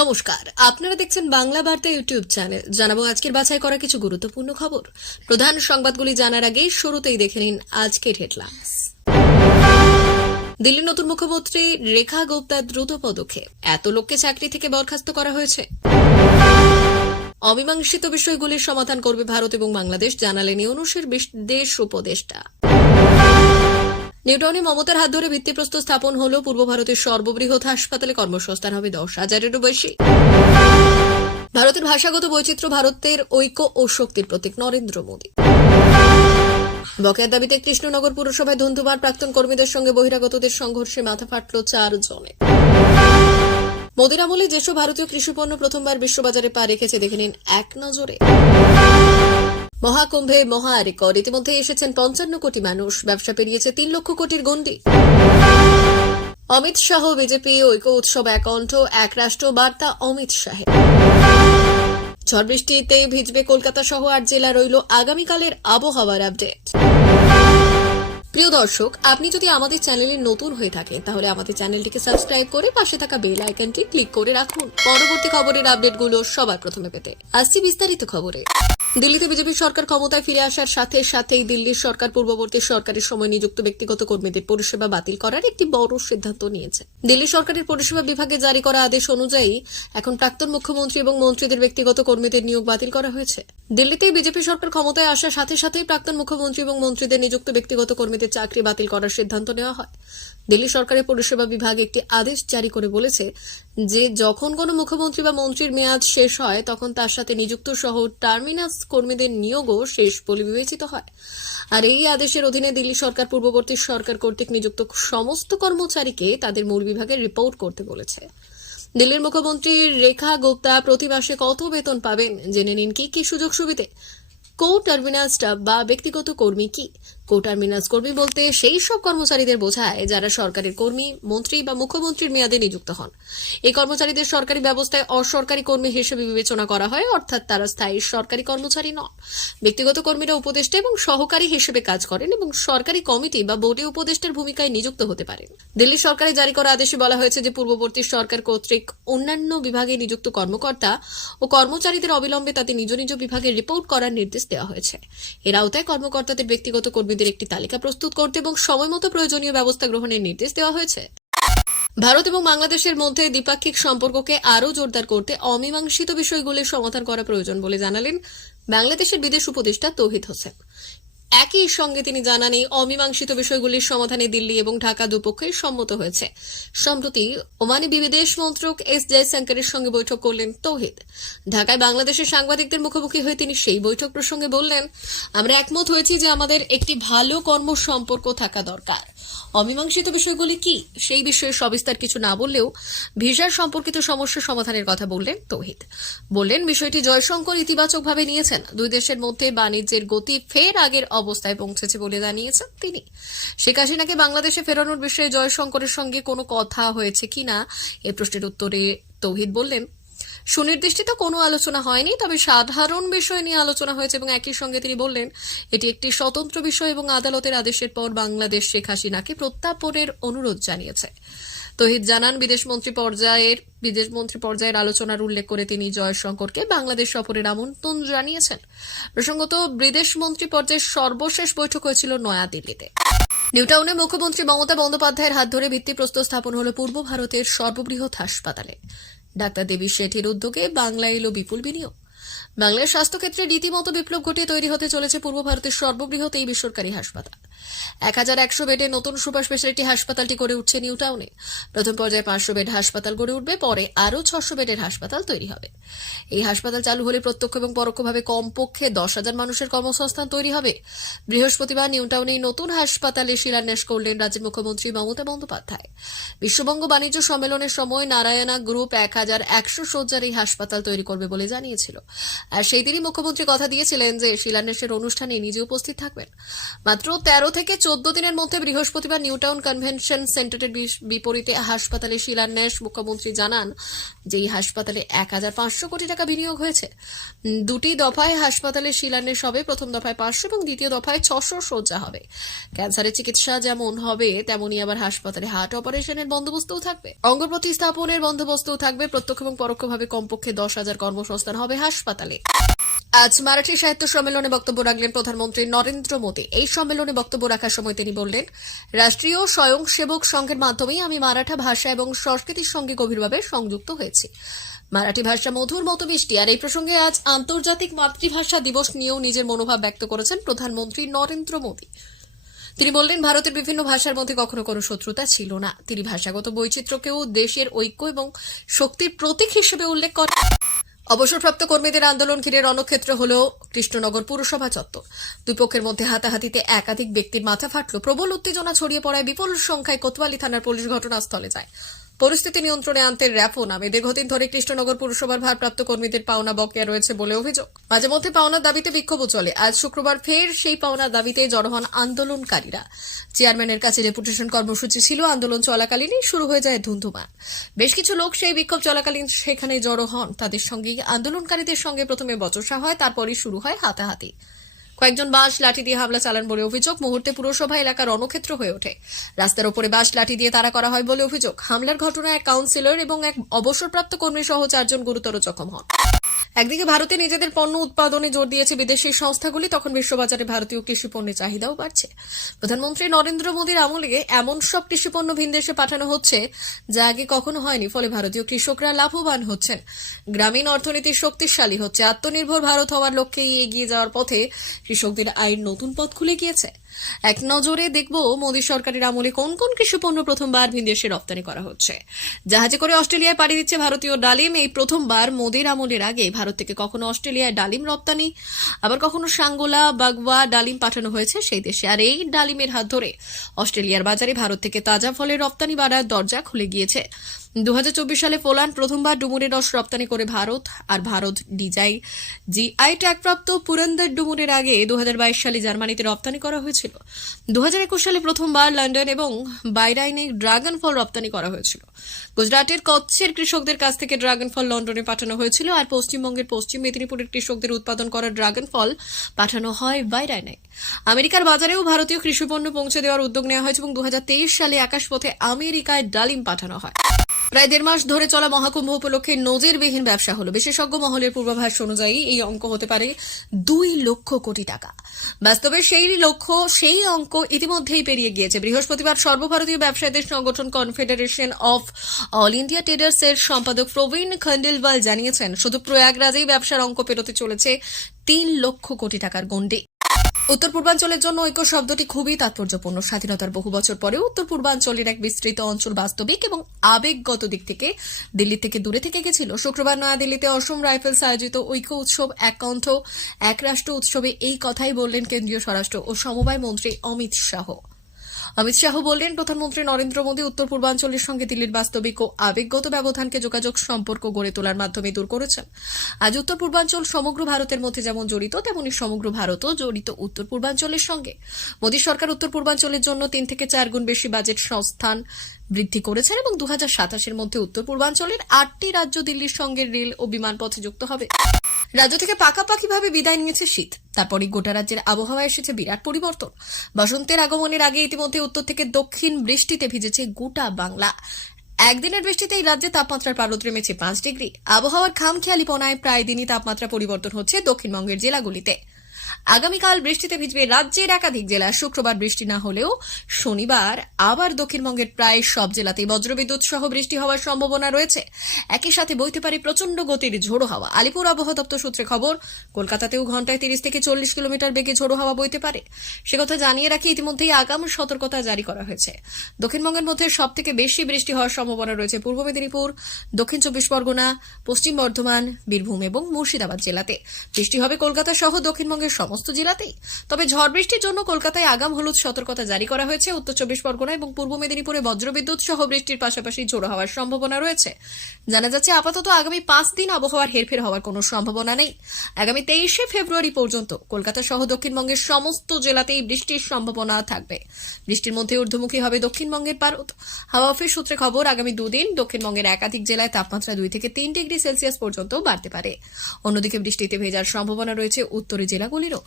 নমস্কার। আপনারা দেখছেন বাংলা বার্তা ইউটিউব চ্যানেল। জানাব আজকের বাছাই করা কিছু গুরুত্বপূর্ণ খবর। প্রধান সংবাদগুলি জানার আগে শুরুতেই দেখে নিন আজকের হেডলাইন্স। দিল্লির নতুন মুখ্যমন্ত্রী রেখা গুপ্তার দ্রুত পদক্ষেপ। এত লোককে চাকরি থেকে বরখাস্ত করা হয়েছে। অমীমাংসিত বিষয়গুলির সমাধান করবে ভারত এবং বাংলাদেশ, জানালেন ইউনুসের দেশ উপদেষ্টা। নিউটনে মমতার হাত ধরে ভিত্তিপ্রস্তর স্থাপন হল পূর্ব ভারতের সর্ববৃহৎ হাসপাতালে কর্মসংস্থান হবে দশ হাজারেরও বেশি। ভারতের ভাষাগত বৈচিত্র্য ভারতের ঐক্য ও শক্তির প্রতীক নরেন্দ্র মোদী। বকেয়ার দাবিতে কৃষ্ণনগর পুরসভায় ধুন্ধুমার প্রাক্তন কর্মীদের সঙ্গে বহিরাগতদের সংঘর্ষে মাথা ফাটল চার জনে মোদির আমলে যেসব ভারতীয় কৃষিপণ্য প্রথমবার বিশ্ববাজারে পা রেখেছে, দেখে নিন এক নজরে। মহাকুম্ভে মহা রেকর্ড। ইতিমধ্যে এসেছেন পঞ্চান্ন কোটি মানুষ। ব্যবসা পেরিয়েছে তিন লক্ষ কোটির গণ্ডি। অমিত শাহ, বিজেপি, ঐক্য উৎসব কণ্ঠ, এক রাষ্ট্র, বার্তা অমিত শাহের। ঝড় বৃষ্টিতে ভিজবে কলকাতা সহ আট জেলা। রইল আগামীকালের আবহাওয়ার আপডেট। প্রিয় দর্শক, আপনি যদি আমাদের চ্যানেলে নতুন হয়ে থাকেন, তাহলে আমাদের চ্যানেলটিকে সাবস্ক্রাইব করে পাশে থাকা বেল আইকনটি ক্লিক করে রাখুন। পরবর্তী খবরের আপডেটগুলো সবার প্রথমে পেতে। আসছি বিস্তারিত খবরে। দিল্লিতে বিজেপি সরকার ক্ষমতায় ফিরে আসার সাথে সাথেই দিল্লির সরকার পূর্ববর্তী সরকারের সময় নিযুক্ত ব্যক্তিগত কর্মীদের পরিষেবা বাতিল করার একটি বড় সিদ্ধান্ত নিয়েছে। দিল্লি সরকারের পরিষেবা বিভাগে জারি করা আদেশ অনুযায়ী এখন প্রাক্তন মুখ্যমন্ত্রী এবং মন্ত্রীদের ব্যক্তিগত কর্মীদের নিয়োগ বাতিল করা হয়েছে। দিল্লিতে বিজেপি সরকার ক্ষমতায় আসার সাথে সাথেই প্রাক্তন মুখ্যমন্ত্রী এবং মন্ত্রীদের নিযুক্ত ব্যক্তিগত কর্মীদের চাকরি বাতিল করার সিদ্ধান্ত নেওয়া হয়। দিল্লি সরকারের পরিষেবা বিভাগ একটি আদেশ জারি করে বলেছে যে, যখন কোনো মুখ্যমন্ত্রী বা মন্ত্রীর মেয়াদ শেষ হয়, তখন তার সাথে নিযুক্ত সহ টার্মিনাস কর্মীদের নিয়োগও শেষ বলে বিবেচিত হয়। আর এই আদেশের অধীনে দিল্লি সরকার পূর্ববর্তী সরকার কর্তৃক নিযুক্ত সমস্ত কর্মচারীকে তাদের মূল বিভাগে রিপোর্ট করতে বলেছে। দিল্লির মুখ্যমন্ত্রী রেখা গুপ্তা প্রতি মাসে কত বেতন পাবেন? জেনে নিন কি কি সুযোগ সুবিধে? কো টার্মিনাল স্টাফ বা ব্যক্তিগত কর্মী কি? কো টার্মিনাস কর্মী বলতে সেই সব কর্মচারীদের বোঝায় যারা সরকারের কর্মী, মন্ত্রী বা মুখ্যমন্ত্রীর মেয়াদে নিযুক্ত হন। এই কর্মচারীদের সরকারি ব্যবস্থায় অসরকারি কর্মী হিসেবে বিবেচনা করা হয়, অর্থাৎ তারা স্থায়ী সরকারি কর্মচারী নন। ব্যক্তিগত কর্মীরা উপদেষ্টা এবং সহকারী হিসেবে কাজ করেন এবং সরকারি কমিটি বা বোর্ডে উপদেষ্টার ভূমিকায় নিযুক্ত হতে পারেন। দিল্লি সরকারের জারি করা আদেশে বলা হয়েছে যে, পূর্ববর্তী সরকার কর্তৃক অন্যান্য বিভাগে নিযুক্ত কর্মকর্তা ও কর্মচারীদের অবিলম্বে তাদের নিজ নিজ বিভাগে রিপোর্ট করার নির্দেশ দেওয়া হয়েছে। এর আওতায় কর্মকর্তাদের ব্যক্তিগত কর্মীদের একটি তালিকা প্রস্তুত করতে এবং সময়মতো প্রয়োজনীয় ব্যবস্থা গ্রহণের নির্দেশ দেওয়া হয়েছে। ভারত এবং বাংলাদেশের মধ্যে দ্বিপাক্ষিক সম্পর্ককে আরও জোরদার করতে অমীমাংসিত বিষয়গুলির সমাধান করা প্রয়োজন বলে জানালেন বাংলাদেশের বিদেশ উপদেষ্টা তৌহিদ হোসেন। একই সঙ্গে তিনি জানান, এই অমীমাংসিত বিষয়গুলির সমাধানে দিল্লি এবং ঢাকা দুপক্ষই সম্মত হয়েছে। সম্প্রতি ওমানি বিদেশ মন্ত্রক এস জয়শঙ্করের সঙ্গে বৈঠক করলেন তৌহিদ। ঢাকায় বাংলাদেশের সাংবাদিকদের মুখোমুখি হয়ে তিনি সেই বৈঠক প্রসঙ্গে বললেন, আমরা একমত হয়েছি যে আমাদের একটি ভালো কর্ম সম্পর্ক থাকা দরকার। অমীমাংসিত বিষয়গুলি কি? সেই বিষয়ে সবিস্তার কিছু না বললেও ভিসার সম্পর্কিত সমস্যা সমাধানের কথা বললেন তৌহিদ। বললেন, বিষয়টি জয়শঙ্কর ইতিবাচকভাবে নিয়েছেন। দুই দেশের মধ্যে বাণিজ্যের গতি ফের আগের অবস্থায় পৌঁছেছে বলে জানিয়েছেন তিনি। শেখ হাসিনাকে বাংলাদেশে ফেরানোর বিষয়ে জয়শঙ্করের সঙ্গে কোনো কথা হয়েছে কিনা এ প্রশ্নের উত্তরে তৌহিদ বললেন, সুনির্দিষ্ট কোনো আলোচনা হয়নি, তবে সাধারণ বিষয় নিয়ে আলোচনা হয়েছে এবং একই সঙ্গে তিনি বললেন, এটি একটি স্বতন্ত্র বিষয় এবং আদালতের আদেশের পর বাংলাদেশ শেখ হাসিনাকে প্রত্যাপনের অনুরোধ জানিয়েছে। তহিদ জানান বিদেশমন্ত্রী পর্যায়ের বিদেশমন্ত্রী পর্যায়ের আলোচনার উল্লেখ করে তিনি জয়শঙ্করকে বাংলাদেশ সফরের আমন্ত্রণ জানিয়েছেন। প্রসঙ্গত বিদেশমন্ত্রী পর্যায়ের সর্বশেষ বৈঠক হয়েছিল নয়াদিল্লিতে। নিউটাউনে মুখ্যমন্ত্রী মমতা বন্দ্যোপাধ্যায়ের হাত ধরে ভিত্তিপ্রস্তর স্থাপন হল পূর্ব ভারতের সর্ববৃহৎ হাসপাতালে। ডাক্তার দেবী শেঠির উদ্যোগে বাংলা এলো বিপুল বিনিয়োগ। বাংলার স্বাস্থ্যক্ষেত্রে রীতিমতো বিপ্লব ঘটিয়ে তৈরি হতে চলেছে পূর্ব ভারতের সর্ববৃহৎ এই বেসরকারি হাসপাতাল। এক হাজার একশো বেডের নতুন সুপার স্পেশালিটি হাসপাতালটি গড়ে উঠছে নিউ টাউনে। প্রথম পর্যায়ে পাঁচশো বেড হাসপাতাল গড়ে উঠবে, পরে আরও ছশো বেডের হাসপাতাল তৈরি হবে। এই হাসপাতাল চালু হলে প্রত্যক্ষ এবং পরোক্ষভাবে কমপক্ষে দশ হাজার মানুষের কর্মসংস্থান তৈরি হবে। বৃহস্পতিবার নিউ টাউনে নতুন হাসপাতালে শিলান্যাস করলেন রাজ্যের মুখ্যমন্ত্রী মমতা বন্দ্যোপাধ্যায়। বিশ্ববঙ্গ বাণিজ্য সম্মেলনের সময় নারায়ণা গ্রুপ এক হাজার একশো শয্যার এই হাসপাতাল তৈরি করবে বলে জানিয়েছিল। আর সেই দিনই মুখ্যমন্ত্রী কথা দিয়েছিলেন যে, শিলান্যাসের অনুষ্ঠানে নিজে উপস্থিত থাকবেন। মাত্র তেরো থেকে চোদ্দ দিনের মধ্যে বৃহস্পতিবার নিউটাউন কনভেনশন সেন্টারের বিপরীতে হাসপাতালে শিলান্যাস, মুখ্যমন্ত্রী জানান যে এই হাসপাতালে এক হাজার পাঁচশো কোটি টাকা বিনিয়োগ হয়েছে। দুটি দফায় হাসপাতালে শিলান্যাস হবে, প্রথম দফায় পাঁচশো এবং দ্বিতীয় দফায় ছশো শয্যা হবে। ক্যান্সারের চিকিৎসা যেমন হবে, তেমনি আবার হাসপাতালে হার্ট অপারেশনের বন্দোবস্তও থাকবে। অঙ্গ প্রতিস্থাপনের বন্দোবস্তও থাকবে, প্রত্যক্ষ এবং পরোক্ষভাবে কমপক্ষে দশ হাজার কর্মসংস্থান হবে হাসপাতালে। আজ মারাঠি সাহিত্য সম্মেলনে বক্তব্য রাখলেন প্রধানমন্ত্রী নরেন্দ্র মোদী। এই সম্মেলনে বক্তব্য রাখার সময় তিনি বললেন, রাষ্ট্রীয় স্বয়ংসেবক সংঘের মাধ্যমেই আমি মারাঠা ভাষা এবং সংস্কৃতির সঙ্গে গভীরভাবে সংযুক্ত হয়েছি। মারাঠি ভাষা মধুর মতো মিষ্টি, আর এই প্রসঙ্গে আজ আন্তর্জাতিক মাতৃভাষা দিবস নিয়েও নিজের মনোভাব ব্যক্ত করেছেন প্রধানমন্ত্রী নরেন্দ্র মোদী। তিনি বললেন, ভারতের বিভিন্ন ভাষার মধ্যে কখনো কোনো শত্রুতা ছিল না। তিনি ভাষাগত বৈচিত্র্যকেও দেশের ঐক্য এবং শক্তির প্রতীক হিসেবে উল্লেখ করেন। অবসরপ্রাপ্ত কর্মীদের আন্দোলন ঘিরে রণক্ষেত্র হল কৃষ্ণনগর পুরসভা চত্বর। দুই পক্ষের মধ্যে হাতাহাতিতে একাধিক ব্যক্তির মাথা ফাটল। প্রবল উত্তেজনা ছড়িয়ে পড়ায় বিপুল সংখ্যায় কোতোয়ালি থানার পুলিশ ঘটনাস্থলে যায়। পরিস্থিতি নিয়ন্ত্রণে আনতে র্যাফো নামে দীর্ঘদিন ধরে কৃষ্ণনগর পুরসভার ভারপ্রাপ্ত কর্মীদের পাওনা বকেয়া রয়েছে বলে অভিযোগ। মাঝে মধ্যে পাওনার দাবিতে বিক্ষোভও চলে। আজ শুক্রবার ফের সেই পাওনার দাবিতে জড়ো হন আন্দোলনকারীরা। চেয়ারম্যানের কাছে ডেপুটেশন কর্মসূচি ছিল, আন্দোলন চলাকালীনই শুরু হয়ে যায় ধুন্ধুমার। বেশ কিছু লোক সেই বিক্ষোভ চলাকালীন সেখানে জড়ো হন। তাদের সঙ্গে আন্দোলনকারীদের সঙ্গে প্রথমে বচসা হয়, তারপরই শুরু হয় হাতাহাতি। কয়েকজন বাঁশ, লাঠি দিয়ে হামলা চালান বলে অভিযোগ। মুহূর্তে পুরসভা এলাকা রণক্ষেত্র হয়ে ওঠে। রাস্তার ওপরে বাঁশ, লাঠি দিয়ে তারা করা হয় বলে অভিযোগ। হামলার ঘটনায় এক কাউন্সিলর এবং এক অবসরপ্রাপ্ত কর্মী সহ চারজন গুরুতর জখম হন। একদিকে ভারতে নিজেদের পণ্য উৎপাদনে জোর দিয়েছে বিদেশি সংস্থাগুলি, তখন বিশ্ববাজারে ভারতীয় কৃষি পণ্যের চাহিদাও বাড়ছে। প্রধানমন্ত্রী নরেন্দ্র মোদীর আমলে এমন সব কৃষি পণ্য ভিন দেশে পাঠানো হচ্ছে যা আগে কখনো হয়নি, ফলে ভারতীয় কৃষকরা লাভবান হচ্ছেন। গ্রামীণ অর্থনীতি শক্তিশালী হচ্ছে। আত্মনির্ভর ভারত হওয়ার লক্ষ্যে এগিয়ে যাওয়ার পথে কৃষকদের আয়ের নতুন পথ খুলে গিয়েছে। এক নজরে দেখব মোদী সরকারের আমলে কোন কোন কৃষি পণ্য প্রথমবার ভিনদেশে রপ্তানি করা হচ্ছে। জাহাজে করে অস্ট্রেলিয়ায় পাড়ি দিচ্ছে ভারতীয় ডালিম। এই প্রথমবার মোদীর আমলের আগে ভারত থেকে কখনো অস্ট্রেলিয়ায় ডালিম রপ্তানি, আবার কখনো সাঙ্গোলা, বাগওয়া ডালিম পাঠানো হয়েছে সেই দেশে। আর এই ডালিমের হাত ধরে অস্ট্রেলিয়ার বাজারে ভারত থেকে তাজা ফলের রপ্তানি বাড়ার দরজা খুলে গিয়েছে। দু হাজার চব্বিশ সালে পোল্যান্ড প্রথমবার ডুমুরের রস রপ্তানি করে ভারত, আর ভারত ডিজাই, জিআই ট্যাগপ্রাপ্ত পুরন্দর ডুমুরের আগে দু হাজার বাইশ সালে জার্মানিতে রপ্তানি করা হয়েছিল। দু সালে প্রথমবার লন্ডন এবং বাইরাইনে ড্রাগন ফল রপ্তানি করা হয়েছিল। গুজরাটের কচ্ছের কৃষকদের কাছ থেকে ড্রাগন ফল লন্ডনে পাঠানো হয়েছিল আর পশ্চিমবঙ্গের পশ্চিম মেদিনীপুরের কৃষকদের উৎপাদন করা ড্রাগন ফল পাঠানো হয় বাইরাইনে। আমেরিকার বাজারেও ভারতীয় কৃষি পণ্য পৌঁছে দেওয়ার উদ্যোগ নেওয়া হয়েছে এবং দু হাজার তেইশ সালে আকাশপথে আমেরিকায় ডালিম পাঠানো হয়। প্রায় দেড় মাস ধরে চলা মহাকুম্ভ উপলক্ষে নজিরবিহীন ব্যবসা হলো। বিশেষজ্ঞ মহলের পূর্বাভাস অনুযায়ী এই অঙ্ক হতে পারে দুই লক্ষ কোটি টাকা। বাস্তবে সেই লক্ষ্য সেই অঙ্ক ইতিমধ্যেই পেরিয়ে গিয়েছে। বৃহস্পতিবার সর্বভারতীয় ব্যবসায়ীদের সংগঠন Confederation of All India Traders এর সম্পাদক প্রবীণ খন্ডেলওয়াল জানিয়েছেন, শুধু প্রয়াগরাজেই ব্যবসার অঙ্ক পেরোতে চলেছে তিন লক্ষ কোটি টাকার গণ্ডি। উত্তর পূর্বাঞ্চলের জন্য ঐক্য শব্দটি খুবই তাৎপর্যপূর্ণ। স্বাধীনতার বহু বছর পরেও উত্তর পূর্বাঞ্চলের এক বিস্তৃত অঞ্চল বাস্তবিক এবং আবেগগত দিক থেকে দিল্লি থেকে দূরে থেকে গেছিল। শুক্রবার নয়াদিল্লিতে অসম রাইফেলস আয়োজিত ঐক্য উৎসব, এক কণ্ঠ, এক রাষ্ট্র উৎসবে এই কথাই বললেন কেন্দ্রীয় স্বরাষ্ট্র ও সমবায় মন্ত্রী অমিত শাহ। অমিত শাহ বললেন, প্রধানমন্ত্রী নরেন্দ্র মোদী উত্তর পূর্বাঞ্চলের সঙ্গে দিল্লির বাস্তবিক ও আবেগগত ব্যবধানকে যোগাযোগ সম্পর্ক গড়ে তোলার মাধ্যমে দূর করেছেন। আজ উত্তর পূর্বাঞ্চল সমগ্র ভারতের মধ্যে যেমন জড়িত, তেমনি সমগ্র ভারতও জড়িত উত্তর পূর্বাঞ্চলের সঙ্গে। মোদী সরকার উত্তর পূর্বাঞ্চলের জন্য তিন থেকে চার গুণ বেশি বাজেট সংস্থান বৃদ্ধি করেছেন এবং দু হাজার মধ্যে উত্তর পূর্বাঞ্চলের আটটি রাজ্য দিল্লির সঙ্গে রেল ও বিমান পথে যুক্ত হবে। রাজ্য থেকে পাকাপাকিভাবে বিদায় নিয়েছে শীত। তারপরই গোটা রাজ্যের আবহাওয়া এসেছে বিরাট পরিবর্তন। বসন্তের আগমনের আগে ইতিমধ্যে উত্তর থেকে দক্ষিণ বৃষ্টিতে ভিজেছে গোটা বাংলা। একদিনের বৃষ্টিতে এই রাজ্যে তাপমাত্রার পারদ নেমেছে পাঁচ ডিগ্রি। আবহাওয়ার খামখেয়ালিপনায় প্রায় দিনই তাপমাত্রা পরিবর্তন হচ্ছে দক্ষিণবঙ্গের জেলাগুলিতে। আগামীকাল বৃষ্টিতে ভিজবে রাজ্যের একাধিক জেলা। শুক্রবার বৃষ্টি না হলেও শনিবার আবার দক্ষিণবঙ্গের প্রায় সব জেলাতেই বজ্রবিদ্যুৎ সহ বৃষ্টি হওয়ার সম্ভাবনা রয়েছে। একই সাথে বইতে পারে প্রচণ্ড গতির ঝোড়ো হাওয়া। আলিপুর আবহাওয়া দপ্তর সূত্রে খবর, কলকাতাতেও ঘন্টায় তিরিশ থেকে চল্লিশ কিলোমিটার বেগে ঝোড়ো হাওয়া বইতে পারে। সে কথা জানিয়ে রাখি, ইতিমধ্যেই আগাম সতর্কতা জারি করা হয়েছে। দক্ষিণবঙ্গের মধ্যে সব থেকে বেশি বৃষ্টি হওয়ার সম্ভাবনা রয়েছে পূর্ব মেদিনীপুর, দক্ষিণ চব্বিশ পরগনা, পশ্চিম বর্ধমান, বীরভূম এবং মুর্শিদাবাদ জেলাতে। বৃষ্টি হবে কলকাতা সহ দক্ষিণবঙ্গের সমস্ত জেলাতেই। তবে ঝড় বৃষ্টির জন্য কলকাতায় আগাম হলুদ সতর্কতা জারি করা হয়েছে, উত্তর চব্বিশ পরগনা এবং পূর্ব মেদিনীপুরে বজ্রবিদ্যুৎ সহ বৃষ্টির পাশাপাশি ঝোড়ো হওয়ার সম্ভাবনা রয়েছে। জানা যাচ্ছে আপাতত আগামী পাঁচ দিন আবহাওয়ার হেরফের হওয়ার কোনো সম্ভাবনা নেই। আগামী তেইশে ফেব্রুয়ারি পর্যন্ত কলকাতা সহ দক্ষিণবঙ্গের সমস্ত জেলাতেই বৃষ্টির সম্ভাবনা থাকবে। বৃষ্টির মধ্যে ঊর্ধ্বমুখী হবে দক্ষিণবঙ্গের ভারত হাওয়া অফিস সূত্রে খবর, আগামী দুদিন দক্ষিণবঙ্গের একাধিক জেলায় তাপমাত্রা দুই থেকে তিন ডিগ্রি সেলসিয়াস পর্যন্ত বাড়তে পারে। অন্যদিকে বৃষ্টিতে ভেজার সম্ভাবনা রয়েছে উত্তরের জেলাগুলিরও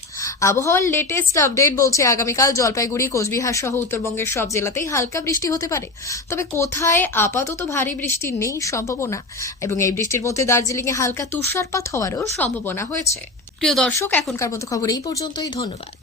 আবহাওয়ার লেটেস্ট আপডেট বলছে, আগামীকাল জলপাইগুড়ি, কোচবিহার সহ উত্তরবঙ্গের সব জেলাতেই হালকা বৃষ্টি হতে পারে। তবে কোথায় আপাতত ভারী বৃষ্টি নেই সম্ভাবনা, এবং এই বৃষ্টির মধ্যে দার্জিলিং এ হালকা তুষারপাত হওয়ারও সম্ভাবনা হয়েছে। প্রিয় দর্শক, এখনকার মতো খবর এই পর্যন্তই। ধন্যবাদ।